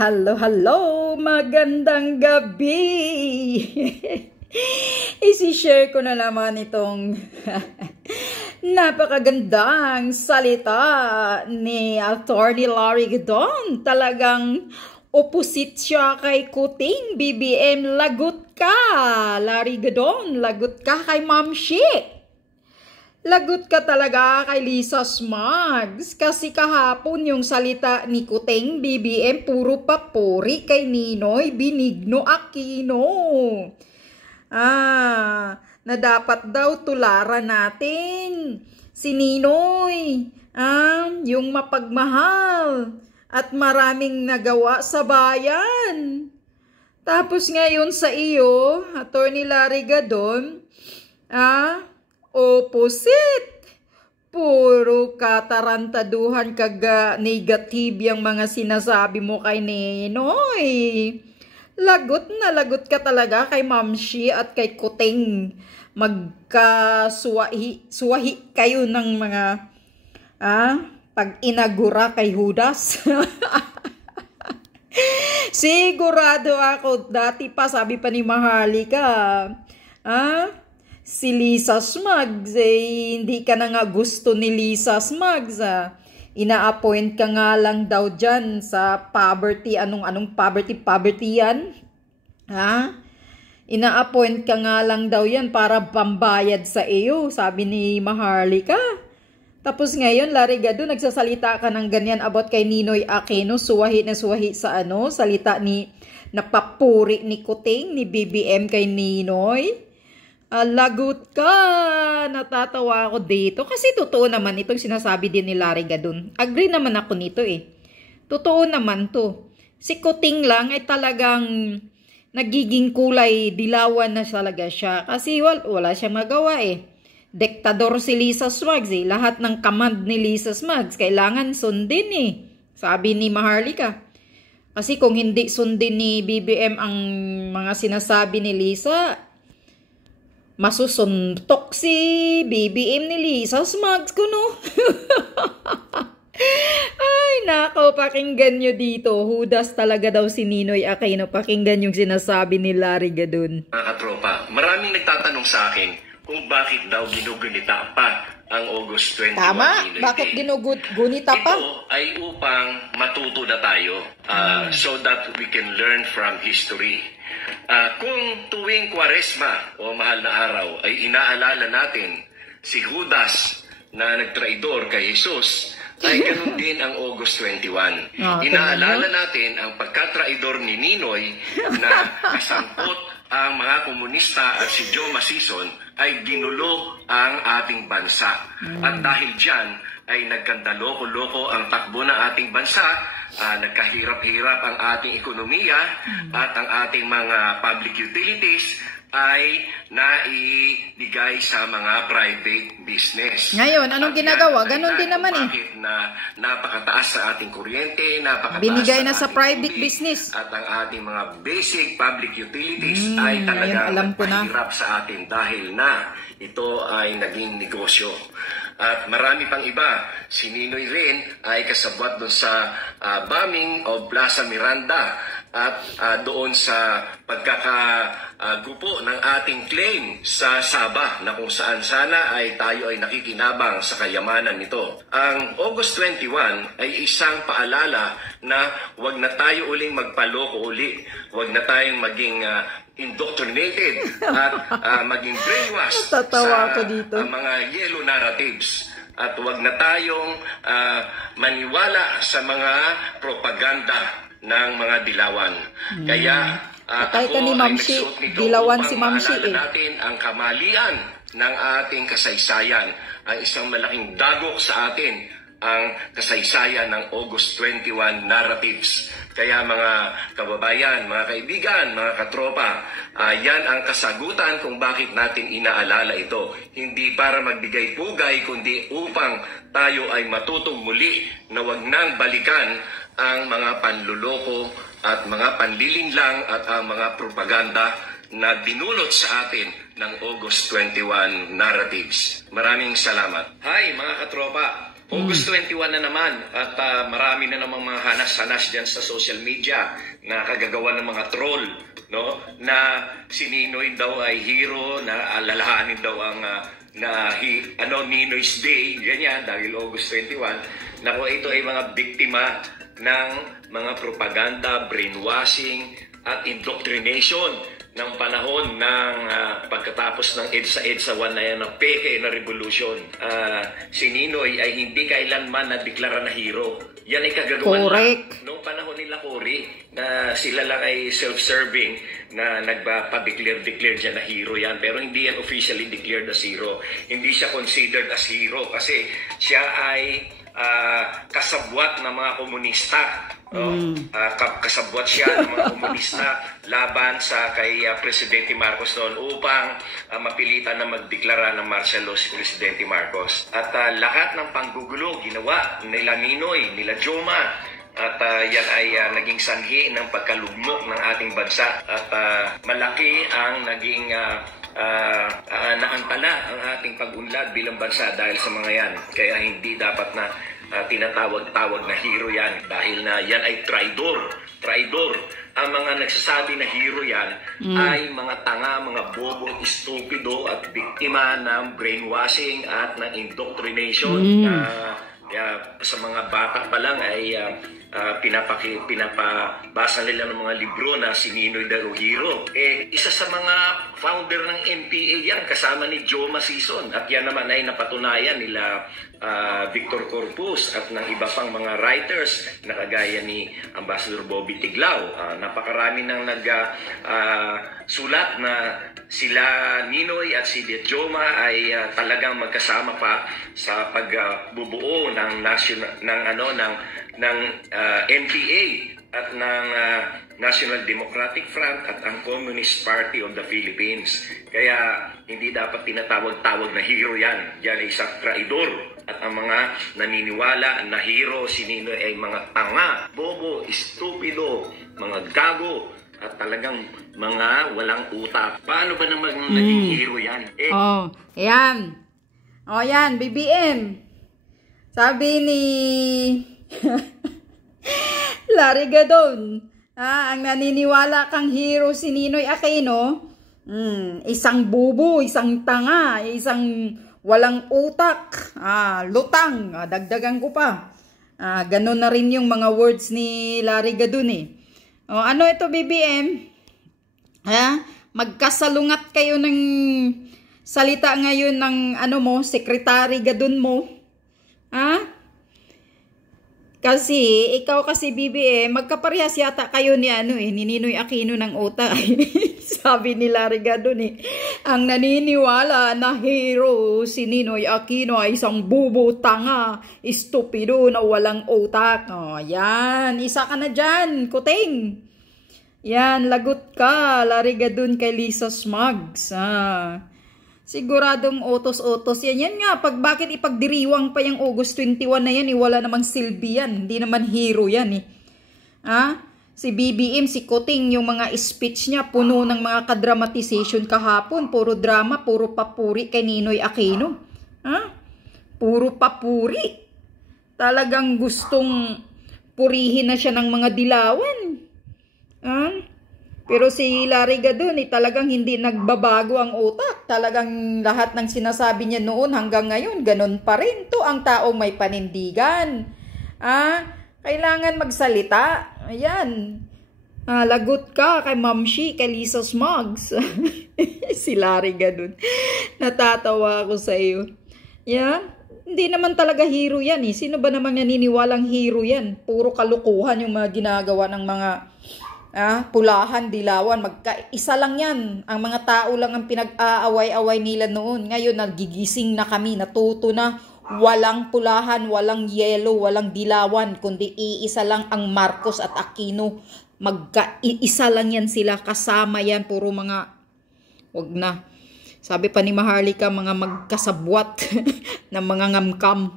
Hello, hello! Magandang gabi! Isi-share ko na naman itong napakagandang salita ni Attorney Larry Gadon. Talagang opposite siya kay Kuting BBM. Lagot ka, Larry Gadon. Lagot ka kay Ma'am Shi. Lagot ka talaga kay Lisa Smugs kasi kahapon yung salita ni Kuting BBM puro papuri kay Ninoy Benigno Aquino. Na dapat daw tularan natin si Ninoy, yung mapagmahal at maraming nagawa sa bayan. Tapos ngayon sa iyo, Attorney Larry Gadon, opposite. Puro katarantaduhan negative yung mga sinasabi mo kay Ninoy. Lagot na lagot ka talaga kay Ma'am Shi at kay Kuting. Magkasuwahi kayo ng mga pag-inagura kay Judas. Sigurado ako, dati pa sabi pa ni Maharlika, si Lisa Smugs, hindi ka na nga gusto ni Lisa Smugs. Ina-appoint ka nga lang daw dyan sa poverty. Anong poverty yan? Ina-appoint ka nga lang daw yan para pambayad sa iyo, sabi ni Maharlika. Tapos ngayon, Larry Gadon, nagsasalita ka ng ganyan about kay Ninoy Aquino, suwahi na suwahi sa salita ni napapuri ni Kuting, ni BBM kay Ninoy. Lagot ka! Natatawa ako dito. Kasi totoo naman itong sinasabi din ni Larry Gadon. Agree naman ako nito Totoo naman to. Si Kuting lang ay talagang nagiging kulay dilawan na talaga siya. Kasi wala siyang magawa Diktador si Lisa Smugs Lahat ng command ni Lisa Smugs kailangan sundin Sabi ni Maharlika. Kasi kung hindi sundin ni BBM ang mga sinasabi ni Lisa, masusuntok si BBM ni Lisa Smugs ko, no? Ay, nako, pakinggan nyo dito. Judas talaga daw si Ninoy Aquino. Pakinggan yung sinasabi ni Larry Gadon. Mga katropa, maraming nagtatanong sa akin kung bakit daw ginugunita pa ang August 21. Tama, bakit ginugunita pa? Ito ay upang matuto na tayo so that we can learn from history. Kung tuwing Kwaresma o mahal na araw ay inaalala natin si Judas na nagtraidor kay Jesus, ay ganun din ang August 21. Inaalala natin ang pagkatraidor ni Ninoy na kasangkot ang mga komunista at si Joe Masison ay ginulo ang ating bansa. At dahil dyan ay nagkandaloko-loko ang takbo ng ating bansa, nagkahirap-hirap ang ating ekonomiya at ang ating mga public utilities ay naibigay sa mga private business. Ngayon, anong ginagawa? Ganon din naman Bakit na napakataas sa ating kuryente, napakataas binigay na sa sa private tubig, business. at ang ating mga basic public utilities ay talagang nagpahirap sa atin dahil na ito ay naging negosyo. At marami pang iba. Si Ninoy rin ay kasabwat doon sa bombing of Plaza Miranda at doon sa pagkakagupo ng ating claim sa Sabah na kung saan sana ay tayo ay nakikinabang sa kayamanan nito. Ang August 21 ay isang paalala na huwag na tayo uling magpaloko uli. Huwag na tayong maging indoctrinated at maging brainwashed sa mga yellow narratives. At huwag na tayong maniwala sa mga propaganda ng mga dilawan. Kaya ako ni Ma'am ay Shi, nagsuot nito dilawan si upang Ma'am Shi maalala natin ang kamalian ng ating kasaysayan. Ang isang malaking dagok sa atin ang kasaysayan ng August 21 narratives. Kaya mga kababayan, mga kaibigan, mga katropa, yan ang kasagutan kung bakit natin inaalala ito. Hindi para magbigay pugay, kundi upang tayo ay matutong muli na wag nang balikan ang mga panluloko at mga panlilinlang at ang mga propaganda na dinulot sa atin ng August 21 narratives. Maraming salamat. Hi mga katropa! August 21 na naman at marami na namang mga hanas-hanas dyan sa social media na kagagawa ng mga troll, no? Na si Ninoy daw ay hero, na alalahanin daw ang Ninoy's Day, ganyan, dahil August 21. Naku, ito ay mga biktima ng mga propaganda, brainwashing at indoctrination ng panahon ng pagkatapos ng EDSA 1 na yan, ng peke na revolution. Si Ninoy ay hindi kailanman nadeklara na hero. Yan ay kagagawan lang noong panahon nila Cory, na sila lang ay self-serving na nagpa-declare dyan na hero yan. Pero hindi yan officially declared as hero. Hindi siya considered as hero kasi siya ay kasabwat ng mga komunista. Kasabwat siya ng mga komunista laban sa kay Presidente Marcos noon upang mapilitan na magdeklara ng martial law si Presidente Marcos. At lahat ng panggugulo ginawa nila Ninoy, nila Joma, at yan ay naging sanhi ng pagkalugmok ng ating bansa. At malaki ang naging naantala ang ating pag-unlad bilang bansa dahil sa mga yan. Kaya hindi dapat na tinatawag-tawag na hero yan dahil na yan ay traidor. Traidor. Ang mga nagsasabi na hero yan ay mga tanga, mga bobo, estupido at biktima ng brainwashing at ng indoctrination. Sa mga bata pa lang ay pinapabasa nila ng mga libro na si Ninoy daw hero. Isa sa mga founder ng NPA yan, kasama ni Joma Sison. At yan naman ay napatunayan nila Victor Corpus at ng iba pang mga writers na kagaya ni Ambassador Bobby Tiglao. Napakarami nang sulat na sila Ninoy at si Joma ay talagang magkasama pa sa pagbubuo ng NPA at ng National Democratic Front at ang Communist Party of the Philippines. Kaya hindi dapat tinatawag-tawag na hero yan. Yan ay isang traidor. At ang mga naniniwala na hero si Ninoy ay mga tanga, bobo, estupido, mga gago, at talagang mga walang utak. Paano ba naman naging hero yan? Yan. Yan, BBM. Sabi ni Larry Gadon, ang naniniwala kang hero si Ninoy Aquino, isang bubo, isang tanga, isang walang utak, lutang, dagdagan ko pa. Ganun na rin yung mga words ni Larry Gadon ano ito, BBM? Magkasalungat kayo ng salita ngayon ng Secretary Gadon mo. Kasi, ikaw kasi BBM, magkaparehas yata kayo ni ni Ninoy Aquino ng utak. Sabi ni Larry Gadon ang naniniwala na hero si Ninoy Aquino ay isang bubo, tanga, estupido na walang utak. Yan, isa ka na dyan, kuting. Yan, lagot ka, Larry Gadon kay Lisa Smugs. Siguradong otos-otos yan. Yan nga, bakit ipagdiriwang pa yung August 21 na yan, wala namang silbi yan. Hindi naman hero yan Si BBM, si Kuting, yung mga speech niya, puno ng mga kadramatization kahapon. Puro drama, puro papuri kay Ninoy Aquino. Puro papuri. Talagang gustong purihin na siya ng mga dilawan. Pero si Larry Gadon, talagang hindi nagbabago ang utak. Talagang lahat ng sinasabi niya noon hanggang ngayon, ganun pa rin. To ang taong may panindigan. Kailangan magsalita. Ayan. Lagot ka kay Mamshi, kay Lisa Smugs. Si Larry Gadon. Natatawa ako sa iyo. Yan. Hindi naman talaga hero yan Sino ba namang naniniwalang hero yan? Puro kalukuhan yung mga ginagawa ng mga pulahan, dilawan, magkaisa lang yan. Ang mga tao lang ang pinag-aaway-away nila noon. Ngayon, nagigising na kami, natuto na. Walang pulahan, walang yellow, walang dilawan, kundi iisa lang ang Marcos at Aquino. Magkaisa lang yan sila, kasama yan, puro mga, wag na. Sabi pa ni Maharlika, mga magkasabwat ng mga ngamkam.